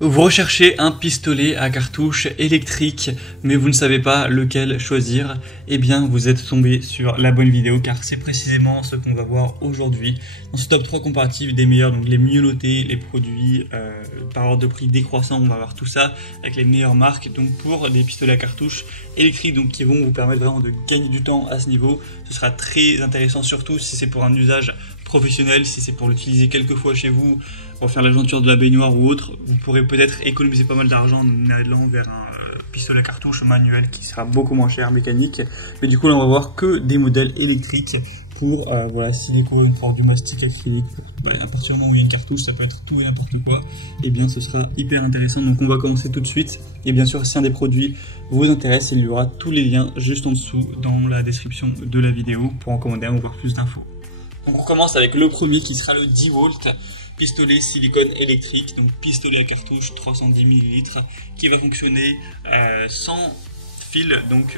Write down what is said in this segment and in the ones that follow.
Vous recherchez un pistolet à cartouche électrique, mais vous ne savez pas lequel choisir, eh bien vous êtes tombé sur la bonne vidéo car c'est précisément ce qu'on va voir aujourd'hui dans ce top 3 comparatif des meilleurs, donc les mieux notés, les produits par ordre de prix décroissant, on va voir tout ça avec les meilleures marques donc pour des pistolets à cartouche électriques donc qui vont vous permettre vraiment de gagner du temps à ce niveau. Ce sera très intéressant surtout si c'est pour un usage professionnel, si c'est pour l'utiliser quelques fois chez vous, pour faire l'aventure de la baignoire ou autre, vous pourrez peut-être économiser pas mal d'argent en allant vers un pistolet à cartouche manuel qui sera beaucoup moins cher, mécanique. Mais du coup là on va voir que des modèles électriques pour voilà, si découvrir une forme du mastic acrylique, à partir du moment où il y a une cartouche, ça peut être tout et n'importe quoi, et bien ce sera hyper intéressant. Donc on va commencer tout de suite, et bien sûr si un des produits vous intéresse, il y aura tous les liens juste en dessous dans la description de la vidéo pour en commander un ou voir plus d'infos. Donc on commence avec le premier qui sera le DeWalt pistolet silicone électrique, donc pistolet à cartouche 310 ml qui va fonctionner sans fil, donc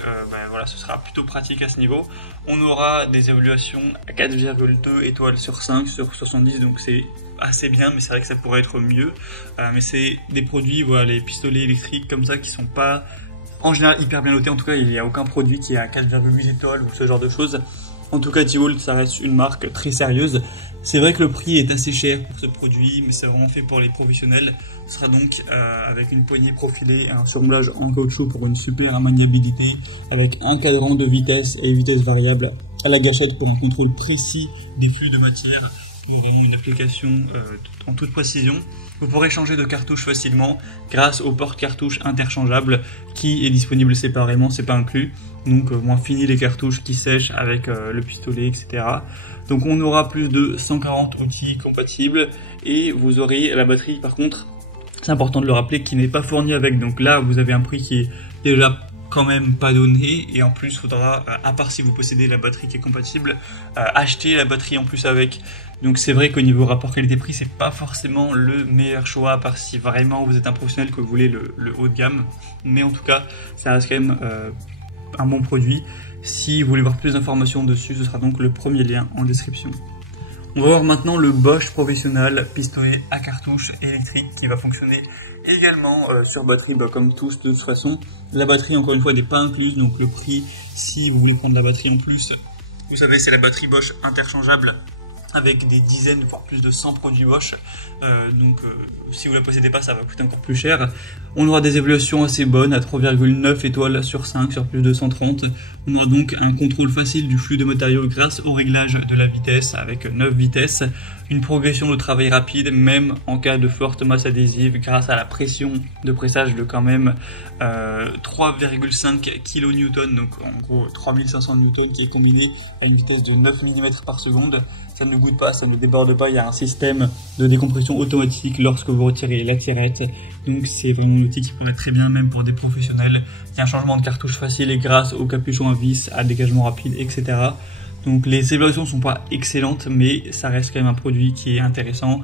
voilà, ce sera plutôt pratique à ce niveau. On aura des évaluations à 4,2 étoiles sur 5 sur 70, donc c'est assez bien, mais c'est vrai que ça pourrait être mieux. Mais c'est des produits, voilà, les pistolets électriques comme ça qui sont pas en général hyper bien notés. En tout cas, il n'y a aucun produit qui est à 4,8 étoiles ou ce genre de choses. En tout cas, DeWalt, ça reste une marque très sérieuse. C'est vrai que le prix est assez cher pour ce produit, mais c'est vraiment fait pour les professionnels. Ce sera donc avec une poignée profilée et un surmoulage en caoutchouc pour une super maniabilité, avec un cadran de vitesse et vitesse variable à la gâchette pour un contrôle précis des flux de matière, pour vraiment une application en toute précision. Vous pourrez changer de cartouche facilement grâce au porte-cartouche interchangeable qui est disponible séparément, c'est pas inclus. Donc moins fini les cartouches qui sèchent avec le pistolet, etc. Donc on aura plus de 140 outils compatibles et vous aurez la batterie par contre, c'est important de le rappeler, qui n'est pas fournie avec. Donc là vous avez un prix qui est déjà quand même pas donné et en plus il faudra, à part si vous possédez la batterie qui est compatible, acheter la batterie en plus avec. Donc c'est vrai qu'au niveau rapport qualité-prix c'est pas forcément le meilleur choix, à part si vraiment vous êtes un professionnel que vous voulez le haut de gamme, mais en tout cas ça reste quand même un bon produit. Si vous voulez voir plus d'informations dessus, ce sera donc le premier lien en description. On va voir maintenant le Bosch Professional pistolet à cartouche électrique qui va fonctionner également sur batterie, comme tous de toute façon. La batterie encore une fois n'est pas incluse, donc le prix, si vous voulez prendre la batterie en plus, vous savez c'est la batterie Bosch interchangeable avec des dizaines voire plus de 100 produits Bosch, si vous la possédez pas ça va coûter encore plus cher. On aura des évaluations assez bonnes à 3,9 étoiles sur 5 sur plus de 130. On aura donc un contrôle facile du flux de matériaux grâce au réglage de la vitesse avec 9 vitesses, une progression de travail rapide même en cas de forte masse adhésive grâce à la pression de pressage de quand même 3,5 kN, donc en gros 3500 N qui est combiné à une vitesse de 9 mm par seconde. Ça ne goûte pas, ça ne déborde pas, il y a un système de décompression automatique lorsque vous retirez la tirette. Donc c'est vraiment un outil qui pourrait être très bien même pour des professionnels. Il y a un changement de cartouche facile et grâce au capuchon à vis, à dégagement rapide, etc. Donc les évaluations ne sont pas excellentes, mais ça reste quand même un produit qui est intéressant,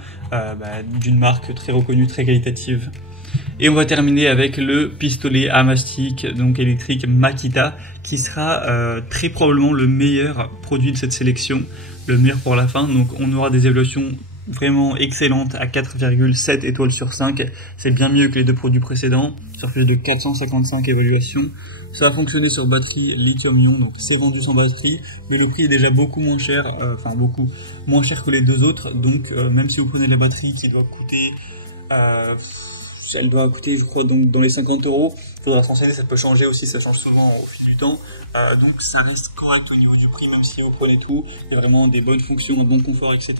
d'une marque très reconnue, très qualitative. Et on va terminer avec le pistolet à mastic, donc électrique Makita, qui sera très probablement le meilleur produit de cette sélection, le meilleur pour la fin. Donc on aura des évaluations vraiment excellentes à 4,7 étoiles sur 5. C'est bien mieux que les deux produits précédents, sur plus de 455 évaluations. Ça va fonctionner sur batterie lithium-ion, donc c'est vendu sans batterie, mais le prix est déjà beaucoup moins cher, beaucoup moins cher que les deux autres. Donc même si vous prenez la batterie qui doit coûter... elle doit coûter, je crois, donc dans les 50 €. Il faudra se renseigner, ça peut changer aussi, ça change souvent au fil du temps. Donc ça reste correct au niveau du prix, même si vous prenez tout. Il y a vraiment des bonnes fonctions, un bon confort, etc.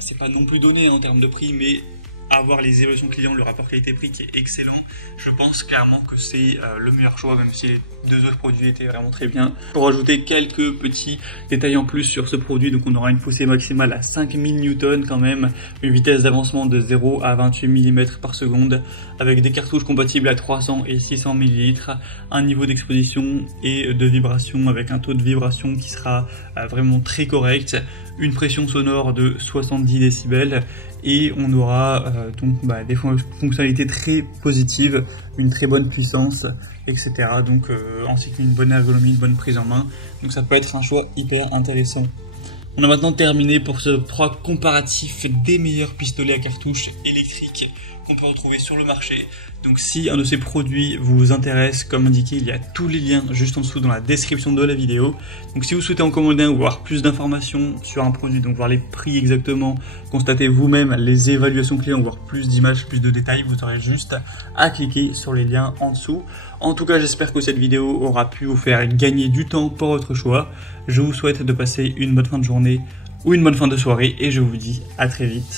C'est pas non plus donné en termes de prix, mais avoir les évaluations clients, le rapport qualité-prix qui est excellent, je pense clairement que c'est le meilleur choix, même si les deux autres produits étaient vraiment très bien. Pour ajouter quelques petits détails en plus sur ce produit, donc on aura une poussée maximale à 5000 N quand même, une vitesse d'avancement de 0 à 28 mm par seconde, avec des cartouches compatibles à 300 et 600 ml, un niveau d'exposition et de vibration avec un taux de vibration qui sera vraiment très correct, une pression sonore de 70 décibels, et on aura des fonctionnalités très positives, une très bonne puissance, etc. Donc ainsi qu'une bonne ergonomie, une bonne prise en main. Donc ça peut être un choix hyper intéressant. On a maintenant terminé pour ce 3 comparatif des meilleurs pistolets à cartouche électriques qu'on peut retrouver sur le marché. Donc si un de ces produits vous intéresse, comme indiqué, il y a tous les liens juste en dessous dans la description de la vidéo. Donc si vous souhaitez en commander un ou avoir plus d'informations sur un produit, donc voir les prix exactement, constater vous-même les évaluations clients, voir plus d'images, plus de détails, vous aurez juste à cliquer sur les liens en dessous. En tout cas, j'espère que cette vidéo aura pu vous faire gagner du temps pour votre choix. Je vous souhaite de passer une bonne fin de journée ou une bonne fin de soirée et je vous dis à très vite.